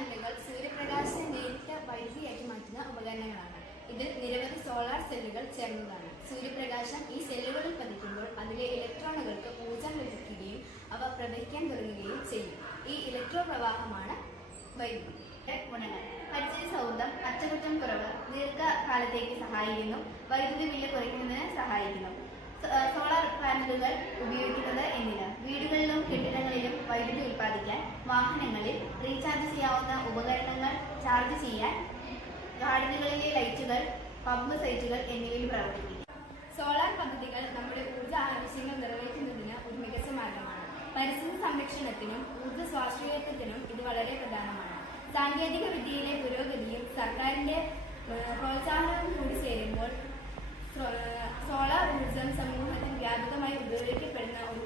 പാനലുകൾ സൂര്യപ്രകാശത്തെ നേരിട്ട് വൈദ്യുതിയാക്കി മാറ്റുന്ന ഉപകരണങ്ങളാണ്. ഇത് നിരവധി സോളാർ സെല്ലുകൾ ചേർന്നതാണ്. സൂര്യപ്രകാശം ഈ സെല്ലുകളിൽ പതിക്കുമ്പോൾ അതിലെ ഇലക്ട്രോണുകൾക്ക് ഊർജം ലഭിക്കുകയും അവ പ്രവഹിക്കാൻ തുടങ്ങുകയും ചെയ്യും. ഈ ഇലക്ട്രോ പ്രവാഹമാണ് വൈദ്യുതി. ഗുണങ്ങൾ: പരിസ്ഥിതി സൗഹൃദം, അറ്റകുറ്റം കുറവ്, ദീർഘകാലത്തേക്ക് സഹായിക്കുന്നു, വൈദ്യുതി ബില്ല് കുറയ്ക്കുന്നതിന് സഹായിക്കുന്നു. സോളാർ പാനലുകൾ ഉപയോഗിക്കുന്നത് എന്തിന്? വീടുകളിലും കെട്ടിടങ്ങളിലും വൈദ്യുതി ഉൽപ്പാദിക്കാൻ, വാഹനങ്ങളിൽ റീചാർജ് ചെയ്യാവുന്ന ഉപകരണങ്ങൾ ചാർജ് ചെയ്യാൻ, ഗാർഡനുകളിലെ ലൈറ്റുകൾ, പമ്പ് സൈറ്റുകൾ എന്നിവയിൽ പ്രവർത്തിക്കും. സോളാർ പദ്ധതികൾ നമ്മുടെ ഊർജ്ജ ആവശ്യങ്ങൾ നിറവേറ്റുന്നതിന് ഒരു മികച്ച മാർഗമാണ്. പരിസ്ഥിതി സംരക്ഷണത്തിനും ഊർജ്ജ സ്വാശ്രയത്വത്തിനും ഇത് വളരെ പ്രധാനമാണ്. സാങ്കേതിക വിദ്യയിലെ പുരോഗതിയും സർക്കാരിന്റെ പ്രോത്സാഹനവും കൂടി ചേരുമ്പോൾ സോളാർ ഊർജ്ജം സമൂഹത്തിൽ വ്യാപകമായി ഉപയോഗിക്കപ്പെടുന്ന ഒരു